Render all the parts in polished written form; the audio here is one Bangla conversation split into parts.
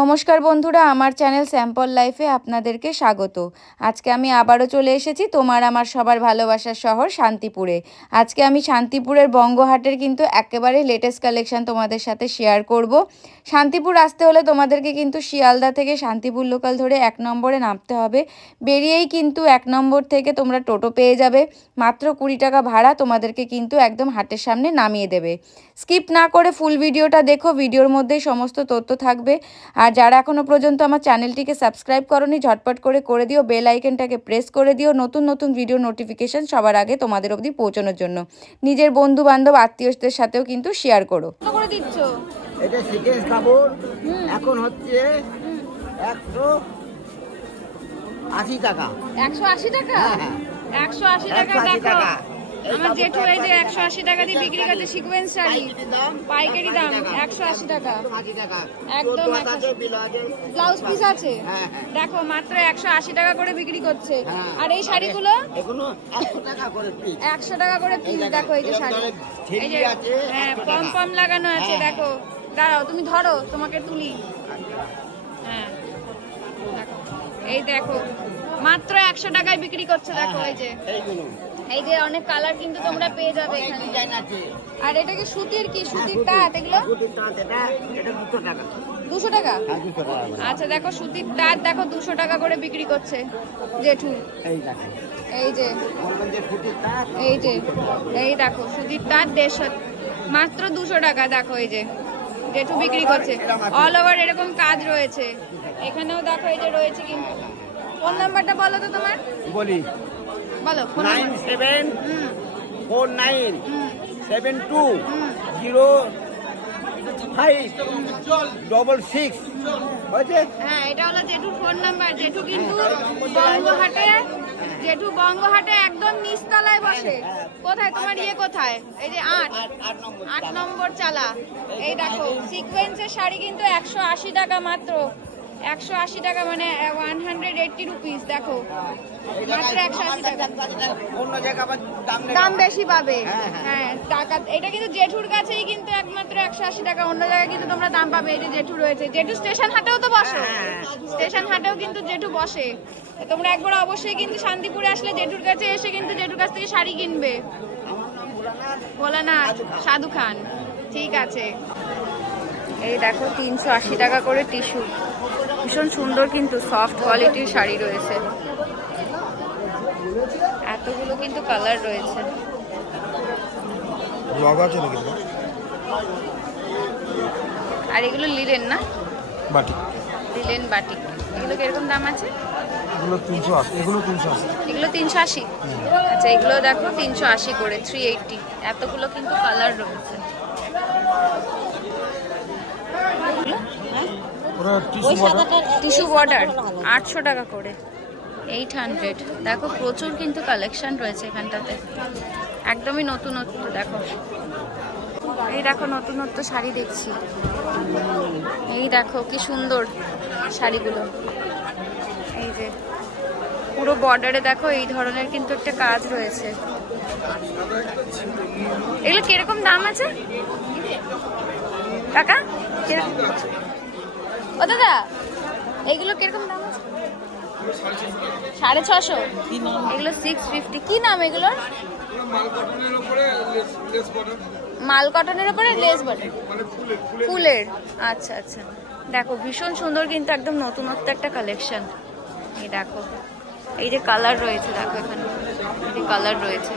নমস্কার বন্ধুরা, আমার চ্যানেল স্যাম্পল লাইফে আপনাদেরকে স্বাগত। আজকে আমি আবারও চলে এসেছি তোমার আমার সবার ভালোবাসার শহর শান্তিপুরে। আজকে আমি শান্তিপুরের বঙ্গহাটের কিন্তু একেবারে লেটেস্ট কালেকশন তোমাদের সাথে শেয়ার করব। শান্তিপুর আসতে হলে তোমাদেরকে কিন্তু শিয়ালদা থেকে শান্তিপুর লোকাল ধরে 1 নম্বরে নামতে হবে। বেরিয়েই কিন্তু 1 নম্বর থেকে তোমরা টোটো পেয়ে যাবে। মাত্র 20 টাকা ভাড়া তোমাদেরকে কিন্তু একদম হাটের সামনে নামিয়ে দেবে। স্কিপ না করে ফুল ভিডিওটা দেখো, ভিডিওর মধ্যেই সমস্ত তথ্য থাকবে। আর যারা এখনও পর্যন্ত আমার চ্যানেলটিকে সাবস্ক্রাইব করোনি, ঝটপট করে দিও, বেল আইকনটাকে প্রেস করে দিও নতুন নতুন ভিডিও নোটিফিকেশন সবার আগে তোমাদের অবধি পৌঁছানোর জন্য। নিজের বন্ধু বান্ধব আত্মীয়দের সাথেও কিন্তু শেয়ার করো। কত করে দিচ্ছ? এটা সিকোয়েন্স কাপড় এখন হচ্ছে 180 টাকা। 180 টাকা? 180 টাকা। দেখো আমার জেঠু এই যে 180 টাকা দিয়ে বিক্রি করছে সিকোয়েন্স শাড়ি, পাইকারি দাম 180 টাকা একদম। ব্লাউজ পিস আছে, দেখো মাত্র 180 টাকা করে বিক্রি করছে। আর এই শাড়িগুলো এগুলো 100 টাকা করে পিস। 100 টাকা করে পিস। দেখো এই যে শাড়ি, এই যে হ্যাঁ পম পম লাগানো আছে। দেখো দাঁড়াও, তুমি ধরো, তোমাকে তুলি। হ্যাঁ দেখো, এই দেখো মাত্র 100 টাকায় বিক্রি করছে। দেখো এই যে অনেক কালার কিন্তু তোমরা পেয়ে যাবে এখানে। আর এটা কি সুতির, কি সুতির তাঁত? এগুলো 200 টাকা। আচ্ছা দেখো সুতির তাঁত দেখো 200 টাকা করে বিক্রি করছে জেঠু। এই যে এই দেখো সুতির তাঁত 150, মাত্র 200 টাকা। দেখো এই যে জেঠু বিক্রি করছে। অল ওভার এরকম কাজ রয়েছে এখানেও। দেখো এই যে রয়েছে কিন্তু। ফোন নাম্বারটা বলো তো তোমার, বলি বলো। 9749720566 হয়েছে। হ্যাঁ এটা হলো জেঠুর ফোন নাম্বার। জেঠু কিন্তু বঙ্গহাটে একদম নিচতলায় বসে। কোথায় তোমার কোথায়? এই যে 8 নম্বর চালা। এই দেখো সিকোয়েন্সের শাড়ি কিন্তু 180 টাকা মাত্র। 180 টাকা মানে 180 রুপিস। দেখো মাত্র 180 টাকা। দাম বেশি পাবে। হ্যাঁ টাকা, এটা কিন্তু জেঠুর কাছেই কিন্তু একমাত্র 180 টাকা। অন্য জায়গায় কিন্তু তোমরা দাম পাবে। এই যে জেঠু রয়েছে, জেঠু স্টেশন হাটেও তো বসে। স্টেশন হাটেও কিন্তু জেঠু বসে। তোমরা একবার অবশ্যই কিন্তু শান্তিপুরে আসলে জেঠুর কাছে এসে কিন্তু জেঠুর কাছ থেকে শাড়ি কিনবে। ভোলানাথ সাধু খান, ঠিক আছে। এই দেখো 380 টাকা করে টিস্যু, ভীষণ সুন্দর কিন্তু সফট কোয়ালিটির শাড়ি রয়েছে। এতগুলো কিন্তু কালার রয়েছে। আর এগুলো লিলেন না, বাটিক, লিলেন বাটিক। এগুলো কিরকম দাম আছে? এগুলো 380। এগুলো 380। আচ্ছা এগুলো দেখো 380 করে, 380। এতগুলো কিন্তু কালার রয়েছে। টিস্যু বর্ডার 800 টাকা করে, 800। দেখো প্রচুর কিন্তু কালেকশন রয়েছে এখানটাতে, একদমই নতুনত্ব। দেখো এই দেখো নতুনত্ব শাড়ি দেখছি। এই দেখো কি সুন্দর শাড়িগুলো। এই যে পুরো বর্ডারে দেখো এই ধরনের কিন্তু একটা কাজ রয়েছে। এগুলো কিরকম দাম আছে কাকা? ও দাদা এইগুলো কিরকম দাম আছে? 650। এগুলো 650। কি নাম এগুলোর? মাল কটনের উপরে লেস বটন, ফুলের। আচ্ছা আচ্ছা। দেখো ভীষণ সুন্দর কিন্তু একদম নতুনত্ব একটা কালেকশন। এই দেখো এই যে কালার রয়েছে, দেখো এখানে এই কালার রয়েছে।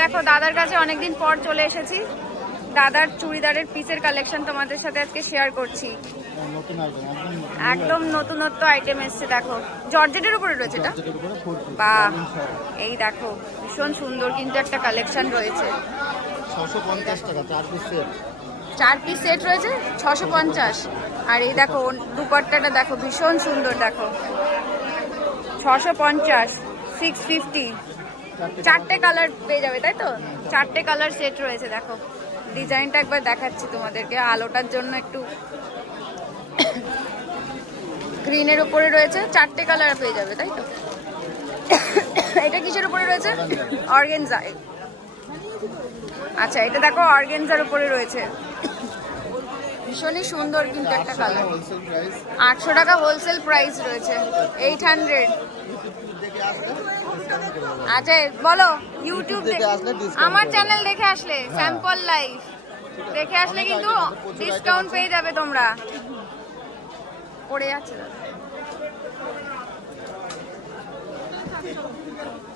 দেখো দাদার কাছে অনেকদিন পর চলে এসেছি। দাদার চুড়িদারের পিসের কালেকশন তোমাদের সাথে আজকে শেয়ার করছি। একদম নতুনত্ব আইটেম এসছে। দেখো জর্জেটের উপরে রয়েছে এটা। বাহ, এই দেখো ভীষণ সুন্দর কিন্তু একটা কালেকশন রয়েছে। 650 টাকা 4 পিস সেট। 4 পিস সেট রয়েছে 650। আর এই দেখো দুপাট্টাটা দেখো ভীষণ সুন্দর। দেখো 650, 650। 4টে কালার পেয়ে যাবে, তাই তো? 4টে কালার সেট রয়েছে। দেখো ডিজাইনটা একবার দেখাচ্ছি তোমাদেরকে আলোটার জন্য। একটু গ্রিনের উপরে রয়েছে, 4টে কালার পেয়ে যাবে, তাই তো? এটা কিসের উপরে রয়েছে? অর্গানজা। আচ্ছা এটা দেখো অর্গানজার উপরে রয়েছে। ভীষণই সুন্দর কিন্তু একটা কালার। হোলসেল প্রাইস 800 টাকা হোলসেল প্রাইস রয়েছে। 800। দেখে আসলে আচ্ছা বলো, ইউটিউব দেখে আসলে discount আমার করে চ্যানেল দেখে আসলে স্যাম্পল লাইফ দেখে আসলে কিন্তু ডিসকাউন্ট পেয়ে যাবে তোমরা। পড়ে যাচ্ছে দাদা,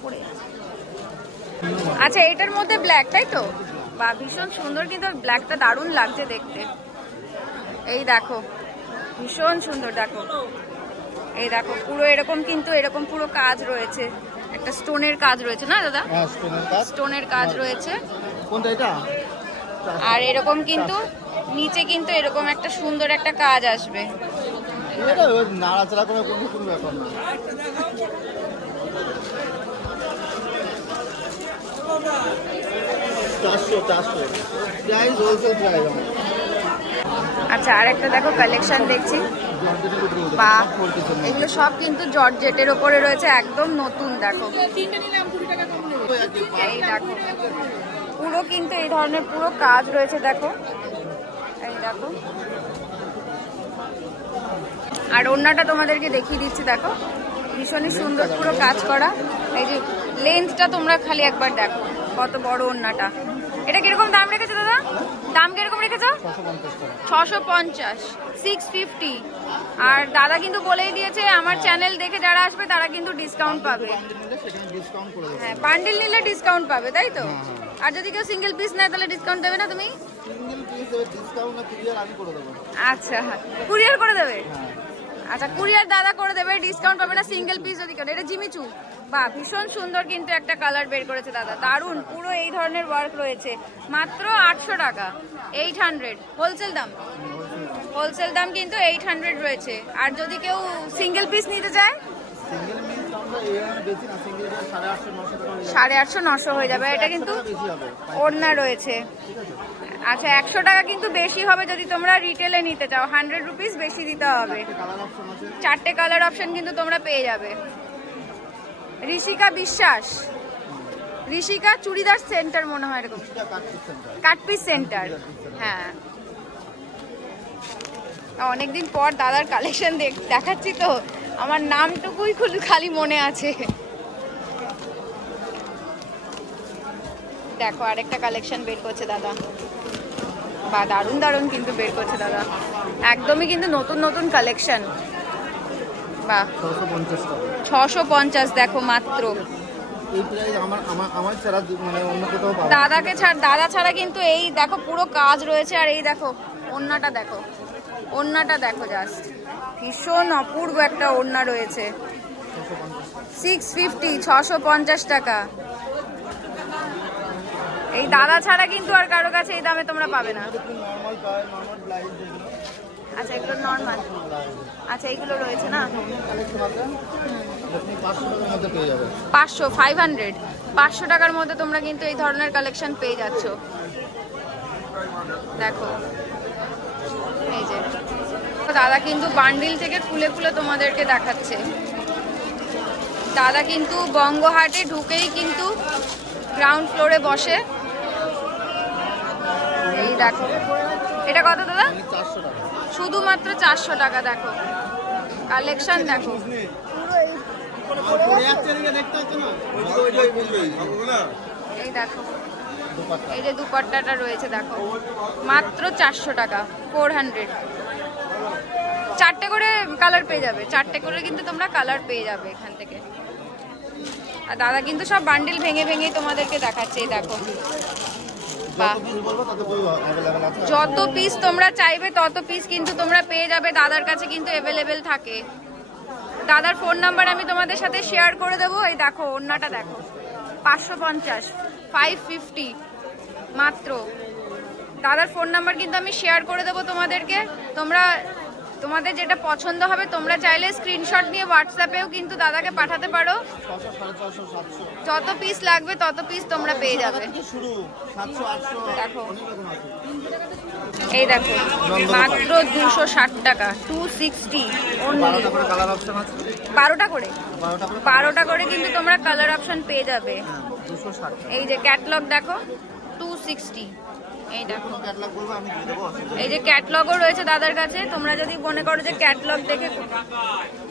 পড়ে যাচ্ছে। আচ্ছা এটার মধ্যে ব্ল্যাক, তাই তো? বা ভীষণ সুন্দর, কিন্তু ব্ল্যাকটা দারুণ লাগছে দেখতে। এই দেখো ভীষণ সুন্দর, দেখো এই দেখো পুরো এরকম, কিন্তু এরকম পুরো কাজ রয়েছে, একটা স্টোনের কাজ রয়েছে না দাদা? হ্যাঁ স্টোনের কাজ। স্টোনের কাজ রয়েছে। কোনটা এটা? আর এরকম কিন্তু নিচে কিন্তু এরকম একটা সুন্দর একটা কাজ আসবে। এটা ওই নাড়াচাড়া করে কোনো ব্যাপার না। 400 প্রাইস হোলসেল প্রাইস আমার। আচ্ছা আর একটা দেখো কালেকশন দেখছি, বা এগুলো সব কিন্তু জর্জেটের ওপরে রয়েছে, একদম নতুন। দেখো এই দেখো পুরো কিন্তু এই ধরনের পুরো কাজ রয়েছে, দেখো এই দেখো। আর ওড়নাটা তোমাদেরকে দেখিয়ে দিচ্ছি, দেখো ভীষণই সুন্দর পুরো কাজ করা। এই যে লেন্থটা তোমরা খালি একবার দেখো, কত বড় ওড়নাটা। এটা কিরকম দাম রেখেছো দাদা? দাম কিরকম রেখেছো? 650, 650। আর দাদা কিন্তু বলেই দিয়েছে আমার চ্যানেল দেখে যারা আসবে তারা কিন্তু ডিসকাউন্ট পাবে। ডিসকাউন্ট করে দেবো। হ্যাঁ বান্ডিল নিলে ডিসকাউন্ট পাবে, তাই তো? আর যদি কেউ সিঙ্গেল পিস নেয় তাহলে ডিসকাউন্ট দেবে না তুমি? সিঙ্গেল পিস ডিসকাউন্ট না কুরিয়ার আমি করে দেবো। আচ্ছা কুরিয়ার করে দেবে? আচ্ছা কুরিয়ার দাদা করে দেবে, ডিসকাউন্ট পাবে না সিঙ্গেল পিস যদি কেন। এটা জিমিচু, বাহ ভীষণ সুন্দর কিন্তু একটা কালার বের করেছে দাদা, দারুণ। পুরো এই ধরনের ওয়ার্ক রয়েছে, মাত্র 800 টাকা, 800 হোলসেল দাম। হোলসেল দাম কিন্তু 800 রয়েছে। আর যদি কেউ সিঙ্গেল পিস নিতে চায় সিঙ্গেল পিস আমরা এখানে বেশি না, সিঙ্গেল পিস 850-900 টাকা। 850-900 হয়ে যাবে। এটা কিন্তু বেশি হবে। ওড়না রয়েছে। আচ্ছা 100 টাকা কিন্তু বেশি হবে যদি তোমরা রিটেলে নিতে চাও, 100 রুপিস বেশি দিতে হবে। কালার অপশন আছে। 4টে কালার অপশন কিন্তু তোমরা পেয়ে যাবে। ঋষিকা বিশ্বাস, ঋষিকা চুড়িদার সেন্টার মনে হয় এরকম, এটা cut piece centre. Cut piece centre. হ্যাঁ অনেকদিন পর দাদার কালেকশন দেখাচ্ছি তো, আমার নামটুকুই খালি মনে আছে। দেখো আরেকটা কালেকশন বের করছে দাদা, বা দারুণ দারুণ কিন্তু বের করছে দাদা, একদমই কিন্তু নতুন নতুন কালেকশন। বাহ 650 টাকা। 650 দেখো মাত্র। এই প্রাইস আমার ছাড়া মানে অন্য কোথাও পাবো না। দাদা ছাড়া কিন্তু এই দেখো পুরো কাজ রয়েছে। আর এই দেখো ওড়নাটা দেখো, ওড়নাটা দেখো জাস্ট, ভীষণ অপূর্ব একটা ওড়না রয়েছে। 650, 650 টাকা। এই দাদা ছাড়া কিন্তু আর কারো কাছে এই দামে তোমরা পাবে না। নরমাল পায়, নরমাল ব্লাউজ যেগুলো আচ্ছা এগুলো নর্মাল, আচ্ছা এইগুলো রয়েছে না। কালেকশন আছে। আপনি 500 টাকার মধ্যে পেয়ে যাবেন। 500, 500 টাকার মধ্যে তোমরা কিন্তু এই ধরনের কালেকশন পেয়ে যাচ্ছ। দেখো এই যে দাদা কিন্তু বান্ডিল থেকে খুলে খুলে তোমাদেরকে দেখাচ্ছে। দাদা কিন্তু বঙ্গহাটে ঢুকেই কিন্তু গ্রাউন্ড ফ্লোরে বসে। এই দেখো এটা কত দাদা? 400 টাকা। শুধুমাত্র 400 টাকা। দেখো কালেকশন দেখো, পরে যাচ্ছে এদিকে দেখতে হচ্ছে না। এই দেখো এই যে দুপাট্টাটা রয়েছে দেখো, মাত্র 400 টাকা, 400। 4টে করে কালার পেয়ে যাবে, 4টে করে কিন্তু তোমরা কালার পেয়ে যাবে এখান থেকে। আর দাদা কিন্তু সব বান্ডিল ভেঙে ভেঙেই তোমাদেরকে দেখাচ্ছে। এই দেখো বাহ, যত পিস বলবো তত পিস अवेलेबल আছে। যত পিস তোমরা চাইবে তত পিস কিন্তু তোমরা পেয়ে যাবে, দাদার কাছে কিন্তু অ্যাভেলেবেল থাকে। দাদার ফোন নাম্বার আমি তোমাদের সাথে শেয়ার করে দেবো। এই দেখো ওড়নাটা দেখো, 550, 550 মাত্র। দাদার ফোন নাম্বার কিন্তু আমি শেয়ার করে দেবো তোমাদেরকে। তোমাদের যেটা পছন্দ হবে তোমরা চাইলে স্ক্রিনশট নিয়ে হোয়াটসঅ্যাপেও কিন্তু দাদাকে পাঠাতে পারো। 600, 450, 700 যত পিস লাগবে তত পিস তোমরা পেয়ে যাবে। থেকে শুরু 700, 800 দেখো অনেক রকম আছে। এই দেখো মাত্র 260 টাকা, 260 অনলি। 12টা করে কালার অপশন আছে। 12টা করে 12টা করে 12টা করে কিন্তু তোমরা কালার অপশন পেয়ে যাবে। 260 টাকা। এই যে ক্যাটালগ দেখো, 260। এই দেখো ক্যাটালগ বলবো আমি দিয়ে দেবো, অসুবিধা নেই। এই যে ক্যাটলগও রয়েছে দাদার কাছে। তোমরা যদি মনে করো যে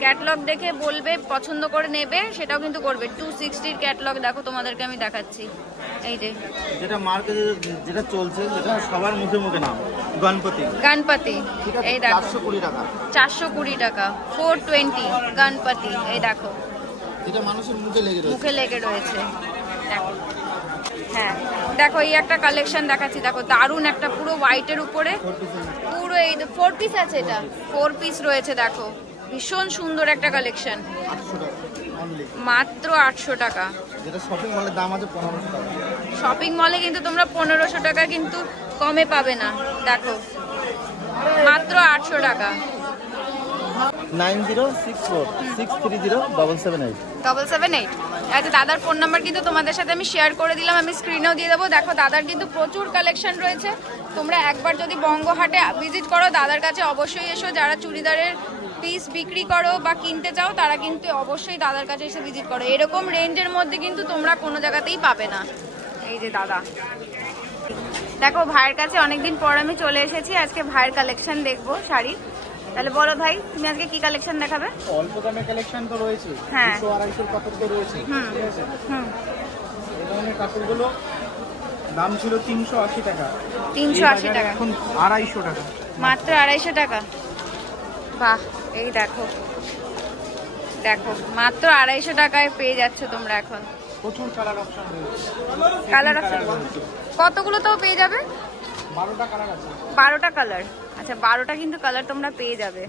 ক্যাটলগ দেখে বলবে, পছন্দ করে নেবে, সেটাও কিন্তু করবে। 260 ক্যাটলগ দেখো, তোমাদেরকে আমি দেখাচ্ছি। এই যে যেটা মার্কেটে যেটা চলছে, যেটা সবার মুখে মুখে নাম, গণপতি। গণপতি, ঠিক আছে, এই দেখো 420 টাকা। 420 টাকা, 420 গণপতি। এই দেখো যেটা মানুষের মুখে লেগে রয়েছে। মুখে লেগে রয়েছে, দেখো। হ্যাঁ দেখো, এই একটা কালেকশন দেখাচ্ছি, দেখো দারুণ একটা, পুরো হোয়াইটের উপরে পুরো এই 4 পিস আছে, এটা 4 পিস রয়েছে, দেখো ভীষণ সুন্দর একটা কালেকশন। 800 টাকা অনলি। মাত্র 800 টাকা। যেটা শপিং মলের দাম আছে 1500 টাকা। শপিং মলে কিন্তু তোমরা 1500 টাকা কিন্তু কমে পাবে না, দেখো মাত্র 800 টাকা। 9064630778। 778। আচ্ছা, দাদার ফোন নাম্বার কিন্তু তোমাদের সাথে আমি শেয়ার করে দিলাম, আমি স্ক্রিনেও দিয়ে দেবো। দেখো দাদার কিন্তু প্রচুর কালেকশন রয়েছে। তোমরা একবার যদি বঙ্গহাটে ভিজিট করো, দাদার কাছে অবশ্যই এসো। যারা চুড়িদারের পিস বিক্রি করো বা কিনতে চাও, তারা কিন্তু অবশ্যই দাদার কাছে এসে ভিজিট করো। এরকম রেঞ্জের মধ্যে কিন্তু তোমরা কোনো জায়গাতেই পাবে না। এই যে দাদা, দেখো ভাইয়ের কাছে অনেকদিন পর আমি চলে এসেছি। আজকে ভাইয়ের কালেকশন দেখবো শাড়ি। তাহলে বলো ভাই, তুমি আজকে কি কালেকশন দেখাবে? অল্প দামের কালেকশন তো রয়েছে, হ্যাঁ। 200-250 কাপড় তো রয়েছে, ঠিক আছে। হুম, এই ধরনের কাপড়গুলো দাম ছিল 380 টাকা, 380 টাকা, এখন 250 টাকা। মাত্র 250 টাকা। বাহ, এই দেখো দেখো, মাত্র 250 টাকায় পেয়ে যাচ্ছ তোমরা এখন। প্রচুর কালার অপশন রয়েছে। কালার আছে কতগুলো তো পেয়ে যাবে? 12টা কালার আছে। 12টা কালার। আচ্ছা, 12টা কিন্তু কালার তোমরা পেয়ে যাবে।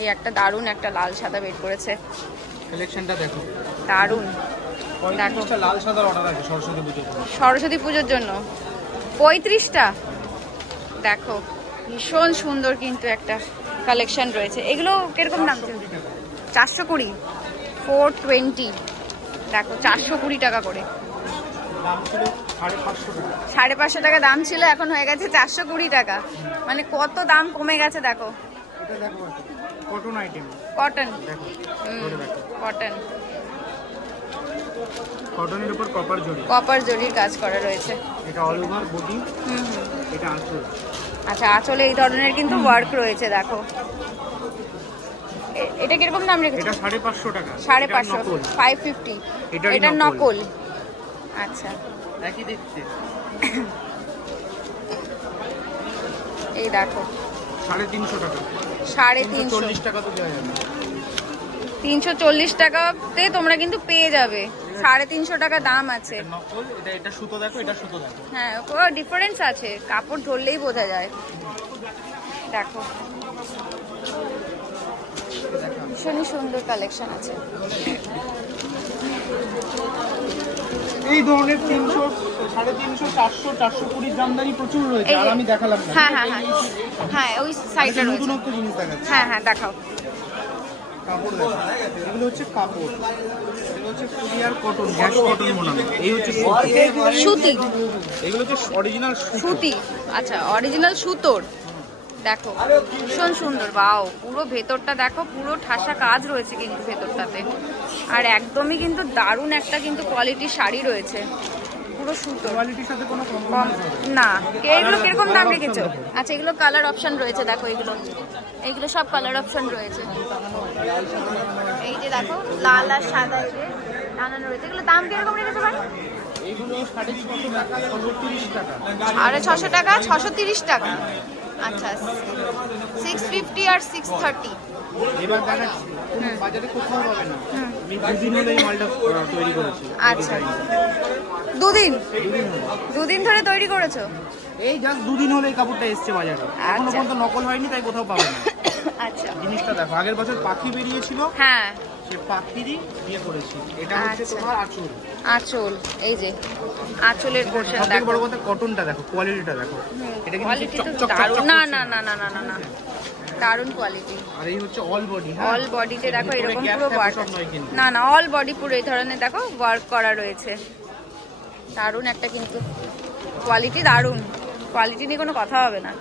এই একটা দারুণ একটা লাল সাদা বের করেছে, কালেকশনটা দেখো, দারুণ। 35টা লাল সাদার অর্ডার আছে সরস্বতী পুজোর জন্য। সরস্বতী পুজোর জন্য 35টা। দেখো ভীষণ সুন্দর কিন্তু একটা কালেকশন রয়েছে। এগুলো কিরকম দাম? 420, 420। দেখো 420 টাকা করে। দাম ছিল 550 টাকা। 550 টাকা দাম ছিল, এখন হয়ে গেছে 420 টাকা। মানে কত দাম কমে গেছে দেখো। এটা দেখো, কটন আইটেম, কটন, দেখো ধরে দেখো, কটন, কটনের উপর কপার জড়ি। কপার জরির কাজ করা রয়েছে। এটা অল ওভার বডি, হুম হুম। এটা আঁচল। আচ্ছা, আঁচলে এই ধরনের কিন্তু ওয়ার্ক রয়েছে, দেখো। এটা কিরকম দাম রেখেছো? এটা 550 টাকা। 550, নকল। 550। এটারই এটা নকল। নকল। আচ্ছা, একই দেখতে। এই দেখো 350 টাকা। 350, 40 টাকা তো দেওয়া যাবে। 340 টাকাতে তোমরা কিন্তু পেয়ে যাবে। 350 টাকা দাম আছে। এটা নকল, এটা সুতো দেখো, এটা সুতো দেখো। হ্যাঁ, পুরো ডিফারেন্স আছে, কাপড় ধরলেই বোঝা যায়। দেখো ভীষণই সুন্দর কালেকশন আছে। এই ধরনের 300, 350, 400, 420 জামদানি প্রচুর রয়েছে, এই যে- আর আমি দেখালাম না। হ্যাঁ হ্যাঁ হ্যাঁ হ্যাঁ, ওই সাইডটা রয়েছে। নতুনত্ব জিনিস দেখাচ্ছে। হ্যাঁ হ্যাঁ, দেখাও। কাপড় দেখো, এগুলো হচ্ছে কাপড়, এগুলো হচ্ছে ফুলিয়ার কটন, গ্যাস কটন বানানো। এই হচ্ছে সুতি, এগুলো হচ্ছে অরিজিনাল সুতি। আচ্ছা, অরিজিনাল সুতোর। দেখো ভীষণ সুন্দর। বাও, পুরো ভেতরটা দেখো, পুরো ঠাসা কাজ রয়েছে কিন্তু ভেতরটাতে। আর একদমই কিন্তু দারুণ একটা কিন্তু কোয়ালিটির শাড়ি রয়েছে, পুরো সুতো। কোয়ালিটির সাথে কোনো কম কম্প্রোমাইজ হবে না। এগুলো কিরকম দাম রেখেছো? আচ্ছা, এগুলো কালার অপশন রয়েছে, দেখো এইগুলো সব কালার অপশন রয়েছে। এই যে দেখো লাল আর সাদা, এই যে নানান রয়েছে। এগুলো দাম কিরকম রেখেছো ভাই? এইগুলো 650 টাকা, 630 টাকা। 650 টাকা, 630 টাকা। আচ্ছা, 650 আর 630। এবার দেখাচ্ছি, বাজারে কোথাও পাবে না। আমি 2 দিন হলো এই মালটা তৈরি করেছি। আচ্ছা, দুদিন ধরে তৈরি করেছো? এই জাস্ট 2 দিন হলো এই কাপড়টা এসছে বাজারে, এখনো আচ্ছা। পর্যন্ত নকল হয়নি, তাই কোথাও পাবে না। আচ্ছা, জিনিসটা দেখো, আগের বছর পাখি বেরিয়েছিল, হ্যাঁ সে পাখিরই বিয়ে করেছি। এটা হচ্ছে আচ্ছা। তোমার আঁচল। আঁচল, এই যে আঁচলের পোর্শন সবথেকে দেখো। বড় কথা কটনটা দেখো, কোয়ালিটিটা দেখো। এটা কিন্তু কোয়ালিটি তো চকচক দারুণ। চকচক না করছে। না না না না না না, দারুণ কোয়ালিটি। আর এই হচ্ছে অল বডি। অল বডিতে দেখো ভিতরে এরকম gap পুরো ট্যাপ ওয়ার্ক। সব নয় কিন্তু। না না, অল বডি পুরো এই ধরনের দেখো ওয়ার্ক করা রয়েছে। দারুণ একটা কিন্তু কোয়ালিটি, দারুণ কোয়ালিটি নিয়ে কোনো কথা হবে না।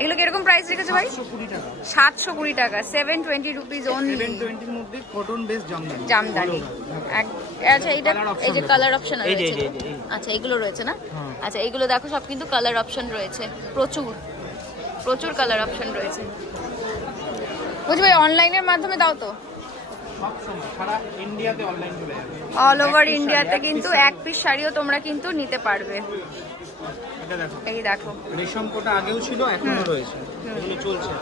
এগুলো কিরকম প্রাইস রেখেছো ভাই? 720 টাকা। 720 টাকা, 720 রুপিস অনলি। 720 এর মধ্যে cotton base Jamdani. Jamdani, All over। এক আচ্ছা এইটা এই যে কালার অপশন এই যে, রয়েছে। এই যে, এই যে। আচ্ছা এইগুলো রয়েছে না? হ্যাঁ। আচ্ছা এইগুলো দেখো সব কিন্তু কালার অপশন রয়েছে, প্রচুর প্রচুর কালার অপশন রয়েছে। বুঝবে অনলাইনের মাধ্যমে দাও তো? সব সময় সারা ইন্ডিয়াতে অনলাইন চলে যাবে। অল ওভার এক piece ইন্ডিয়াতে শাড়ি, এক কিন্তু piece এক পিস শাড়িও তোমরা কিন্তু নিতে পারবে। এটা দেখো, এই দেখো, রেশম কোটা আগেও ছিল, এখনো রয়েছে, এগুলো চলছে।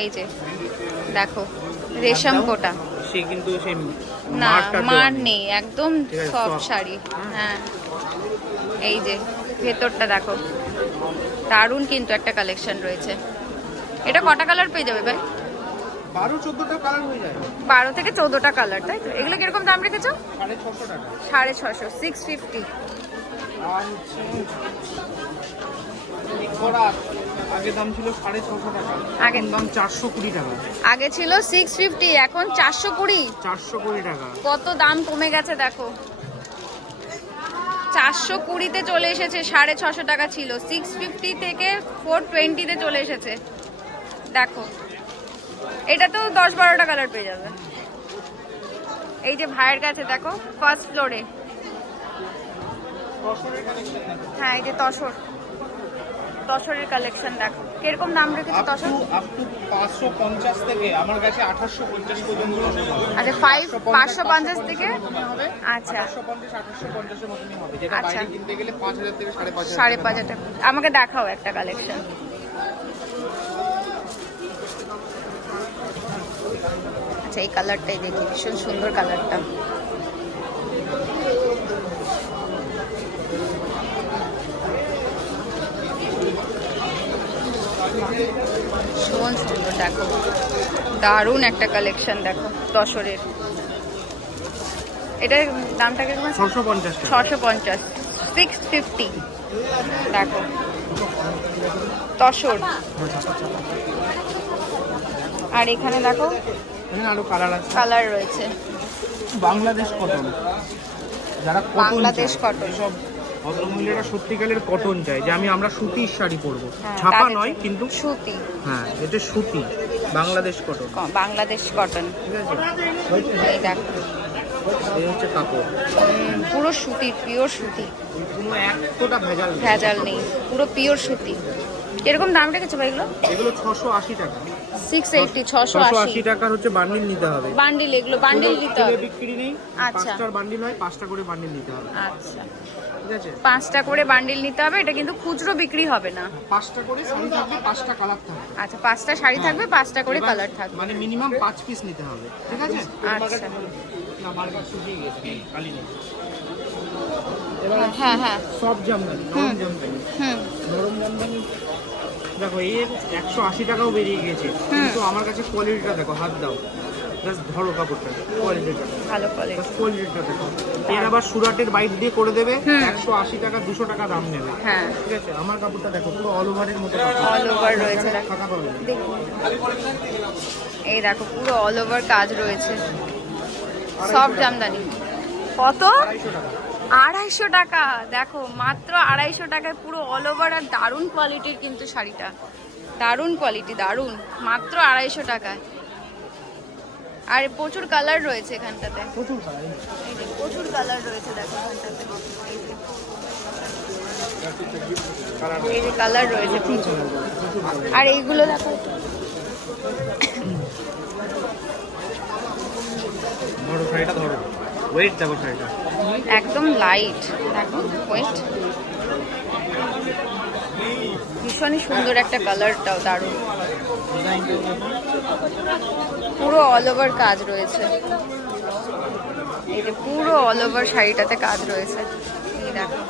এই যে দেখো রেশম কোটা, সে কিন্তু সেই না মারটা মার দেওয়া নেই। নেই, একদম ঠিক আছে, সফট soft। শাড়ি। হ্যাঁ এই যে ভেতরটা দেখো, দারুণ কিন্তু একটা কালেকশন রয়েছে। এটা কটা কালার পেয়ে যাবে ভাই? 12-14টা কালার হয়ে যায়। 12 থেকে 14টা কালার, তাই তো? এগুলো কিরকম দাম রেখেছো? 650 টাকা। 650, 650। আর হচ্ছে এই করা আগে দাম ছিল 650 টাকা, আগে এখন দাম 420 টাকা। আগে ছিল 650, এখন 420। 420 টাকা। কত দাম কমে গেছে দেখো, 420-তে চলে এসেছে, 650 টাকা ছিল, 650 থেকে 420-তে চলে এসেছে। দেখো এটা তো 10-12টা কালার পেয়ে যাবে। এই যে ভাইয়ের কাছে দেখো ফার্স্ট ফ্লোরে, হ্যাঁ এই যে তসরের কালেকশন দেখো, কিরকম দাম রেখেছে তসর? আপ টু 550 থেকে আমার কাছে 1850 পর্যন্ত তসর পাবে। আচ্ছা 550 থেকে, হবে আচ্ছা 750-1850 এর মতনই হবে, যেটা আচ্ছা। বাইরে কিনতে গেলে 5000 থেকে 5500 5,500 টাকা। আমাকে দেখাও একটা কালেকশন। আচ্ছা এই কালারটাই দেখি, ভীষণ সুন্দর কালারটা। ভীষণ সুন্দর দেখো, দারুণ একটা কালেকশন দেখো তসরের। এটার দামটা কিরকম আছে? 650 টাকা। 650, 650। দেখো তসর। আর এখানে দেখো এখানে আরো কালার আছে। কালার রয়েছে, বাংলাদেশ কটন, যারা বাংলাদেশ কটন। সব ভদ্রমহিলারা সত্যিকারের কটন চাই, যে আমরা সুতির শাড়ি পরবো, হ্যাঁ, ছাপা তাদের নয় জন্য। কিন্তু সুতি, হ্যাঁ এটা সুতি বাংলাদেশ কটন, বাংলাদেশ কটন। ঠিক আছে। এই দেখো এই হচ্ছে কাপড়, পুরো সুতি, পিওর সুতি, কোনো একটা ভেজাল নেই। ভেজাল নেই, পুরো পিওর সুতি। কিরকম দাম রেখেছো ভাই এগুলো? এগুলো 680 টাকা। 680, 680 680 টাকার হচ্ছে বান্ডিল নিতে হবে। বান্ডিল, এগুলো বান্ডিল নিতে কিলো হবে। বিক্রি নেই, আচ্ছা। 5টার বান্ডিল হয়, 5টা করে বান্ডিল নিতে হবে, আচ্ছা ঠিক আছে। 5টা করে বান্ডিল নিতে হবে, এটা কিন্তু খুচরো বিক্রি হবে না। 5টা করে শাড়ি থাকবে, 5টা কালার থাকবে। আচ্ছা 5টা শাড়ি থাকবে, 5টা করে এবার কালার থাকবে। মানে মিনিমাম 5 পিস নিতে হবে, ঠিক আছে। আচ্ছা না মার্কেট শুকিয়ে গেছে, খালি নেই। এবার হ্যাঁ হ্যাঁ সব জামদানি, নরম জামদানি, হুম নরম জামদানি দেখো এর 180 টাকাও বেরিয়ে গেছে, কিন্তু আমার কাছে কোয়ালিটিটা দেখো, হাত দাও জাস্ট ধরো কাপড়টা, কোয়ালিটিটা ভালো কোয়ালিটি। জাস্ট কোয়ালিটিটা দেখো। এর আবার সুরাটের বাইট দিয়ে করে দেবে, 180 টাকা 200 টাকা দাম নেবে, হ্যাঁ ঠিক আছে। আমার কাপড়টা দেখো পুরো অল ওভারের মতো, অল ওভার রয়েছে দেখো। ফাঁকা পাবে না। দেখুন এই দেখো পুরো অল ওভার কাজ রয়েছে, সব জামদানি। কত? 250 টাকা। 250 টাকা। দেখো মাত্র 250 টাকায় পুরো অল ওভার, আর দারুণ কোয়ালিটির কিন্তু শাড়িটা, দারুণ কোয়ালিটি, দারুণ, মাত্র 250 টাকায়। আর প্রচুর কালার রয়েছে এখানটাতে, প্রচুর কালার, এই যে প্রচুর কালার রয়েছে দেখো এখানটাতে, এই যে কালার রয়েছে প্রচুর। আর এইগুলো দেখো, ধরো শাড়িটা ধরো, ওয়েট দেখো শাড়িটা, একদম লাইট, দেখো ওয়েট, ভীষণই সুন্দর একটা কালারটাও দারুণ, পুরো অল ওভার কাজ রয়েছে। এই যে পুরো অল ওভার শাড়িটাতে কাজ রয়েছে, এই দেখো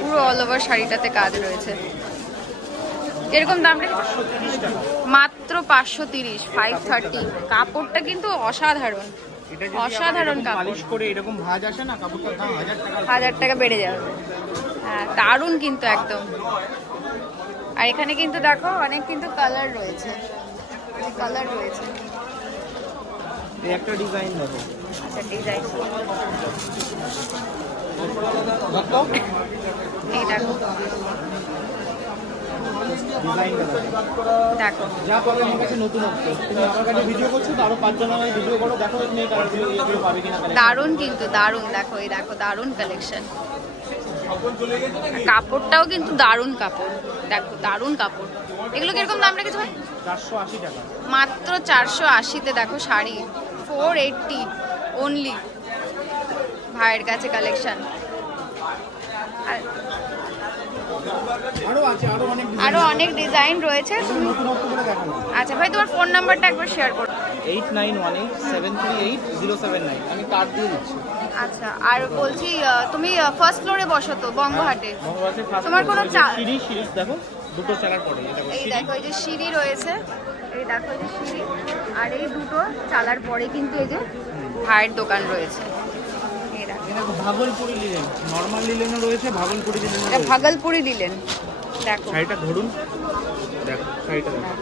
পুরো অল ওভার শাড়িটাতে কাজ রয়েছে। এরকম দাম রে? মাত্র 530, 530। কাপড়টা কিন্তু অসাধারণ, এটা যদি অসাধারণ এরকম কাপড়। পালিশ করে এরকম ভাঁজ আসে না, কাপড়টার দাম 1000 টাকা। 1000 টাকা বেড়ে যাবে। হ্যাঁ দারুণ কিন্তু একদম। আর এখানে কিন্তু দেখো অনেক কিন্তু কালার রয়েছে, কালার রয়েছে। এই একটা ডিজাইন দেখো, আচ্ছা ডিজাইন, এই দেখো ডিজাইনটা দেখো যা পাবে আমার কাছে নতুনত্ব। তুমি আমার কাছে ভিডিও করছো তো আরো 5 জন আমায় ভিডিও করো, দেখো তুমি এই কালারগুলো এগুলো পাবে কিনা collection। দারুণ কিন্তু দারুণ, দেখো এই দেখো দারুণ কালেকশন। কাপড়টাও কিন্তু দারুণ কাপড়, দেখো দারুণ কাপড়। এগুলো কিরকম দাম রেখেছো ভাই? 480 টাকা। মাত্র 480-তে দেখো শাড়ি, 480 অনলি ভাইয়ের কাছে কালেকশন। আর আরো আছে, আরো অনেক আরো অনেক ডিজাইন রয়েছে। তুমি নতুনত্ব করে দেখাবো। আচ্ছা ভাই, তোমার ফোন নাম্বারটা একবার শেয়ার করো। 8918738079। আমি কার্ড দিয়ে দিচ্ছি। আচ্ছা, আর বলছি তুমি ফার্স্ট ফ্লোরে বসো তো বঙ্গহাটে? বঙ্গবাসী ফার্স্ট তোমার কোনো সিঁড়ি দেখো, দুটো চালার পরে এটা এই দেখো এই যে সিঁড়ি রয়েছে, এই দেখো এই যে সিঁড়ি, আর এই দুটো চালার পরে কিন্তু এই যে ভাইয়ের দোকান রয়েছে। এই দেখো এটা ভাগলপুরি লিলেন, নরমাল লিলেনও রয়েছে, ভাগলপুরি লিলেনও এটা রয়েছে। ভাগলপুরি দিলেন, দেখো শাড়িটা ধরুন, দেখো শাড়িটা দেখো।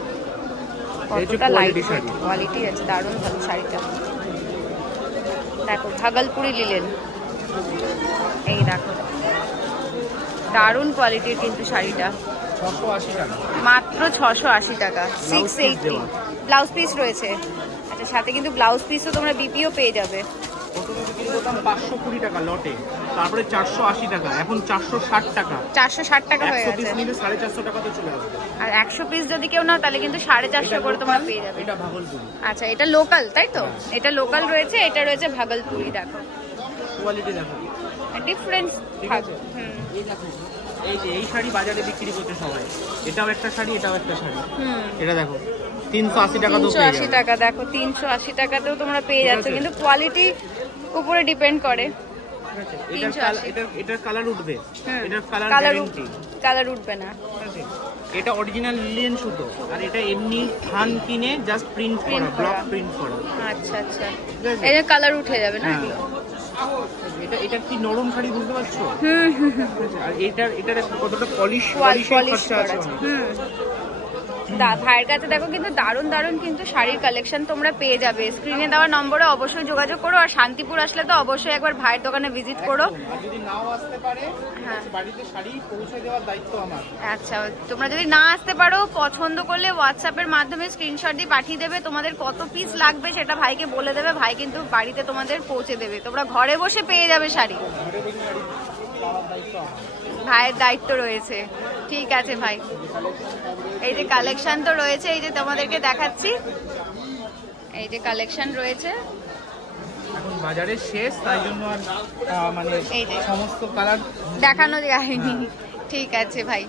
এই যে কতটা লাইট কোয়ালিটি শাড়ি। কোয়ালিটি আছে, দারুণ ভালো শাড়িটা। দেখো ভাগলপুরি লিলেন, এই দেখো দারুণ কোয়ালিটির কিন্তু শাড়িটা। 680 টাকা। মাত্র 680 টাকা, Blouse piece 680। দেওয়া। ব্লাউজ পিস রয়েছে। আচ্ছা, সাথে কিন্তু ব্লাউজ পিসও তোমরা বিপিও পেয়ে যাবে। প্রথমে বিক্রি করতাম 520 টাকা লটে, তারপরে 480 টাকা, এখন 460 টাকা। 460 টাকা হয়ে 100 পিস গেছে। নিলে 450 টাকাতে চলে আসবে। আর 100 পিস যদি কেউ নাও তাহলে কিন্তু 450 করে তোমরা পেয়ে যাবে। এটা ভাগলপুরি আচ্ছা, এটা লোকাল তাই তো? এটা লোকাল রয়েছে, এটা রয়েছে ভাগলপুরি। দেখো কোয়ালিটি দেখো। ডিফারেন্স ঠিক আছে। হুম এই দেখো, এই যে এই শাড়ি বাজারে বিক্রি করছে সবাই, এটাও একটা শাড়ি, এটাও একটা শাড়ি। হুম। এটা দেখো 380 টাকা তো পেয়ে 380 যাবে। টাকা, দেখো 380 টাকাতেও তোমরা পেয়ে ঠিক যাচ্ছ, আছে। কিন্তু কোয়ালিটি উপরে ডিপেন্ড করে। ঠিক আছে? 380 এটার কালার উঠবে, হুম। এটার কালার কালার গ্যারান্টি। কালার উঠবে না। ঠিক আছে? এটা অরিজিনাল লিলেন সুতো, আর এটা এমনি থান কিনে জাস্ট প্রিন্ট করা, Print ব্লক করা। প্রিন্ট করা। আচ্ছা আচ্ছা, ঠিক আছে? এই যে কালার উঠে যাবে না হ্যাঁ। এগুলো? এটা কি নরম শাড়ি, বুঝতে পারছো? হুম হুম হুম। আর এটার কতটা পলিশ পলিশ খরচা করা আছে আছে। অনেক। হুম। ভাইয়ের কাছে দেখো কিন্তু দারুণ দারুণ কিন্তু শাড়ির কালেকশন তোমরা পেয়ে যাবে। স্ক্রিনে দেওয়া নম্বরে অবশ্যই যোগাযোগ করো, আর শান্তিপুর আসলে তো অবশ্যই একবার ভাইয়ের দোকানে ভিজিট করো। আর যদি নাও আসতে পারে, হ্যাঁ। বাড়িতে শাড়ি পৌঁছে দেওয়ার দায়িত্ব আমার। আচ্ছা, তোমরা যদি না আসতে পারো, পছন্দ করলে হোয়াটসঅ্যাপের মাধ্যমে স্ক্রিনশট দিয়ে পাঠিয়ে দেবে। তোমাদের কত পিস লাগবে সেটা ভাইকে বলে দেবে, ভাই কিন্তু বাড়িতে তোমাদের পৌঁছে দেবে। তোমরা ঘরে বসে পেয়ে যাবে শাড়ি, ঘরে বসে শাড়ি পাওয়ার দায়িত্ব আমার। ভাইয়ের দায়িত্ব রয়েছে। ঠিক আছে ভাই, এই যে কালেকশন তো রয়েছে, এই যে তোমাদেরকে দেখাচ্ছি, এই যে কালেকশন রয়েছে। এখন বাজারে শেষ, তাই জন্য আর মানে এই যে। সমস্ত কালার দেখানো যায়নি। ঠিক আছে ভাই।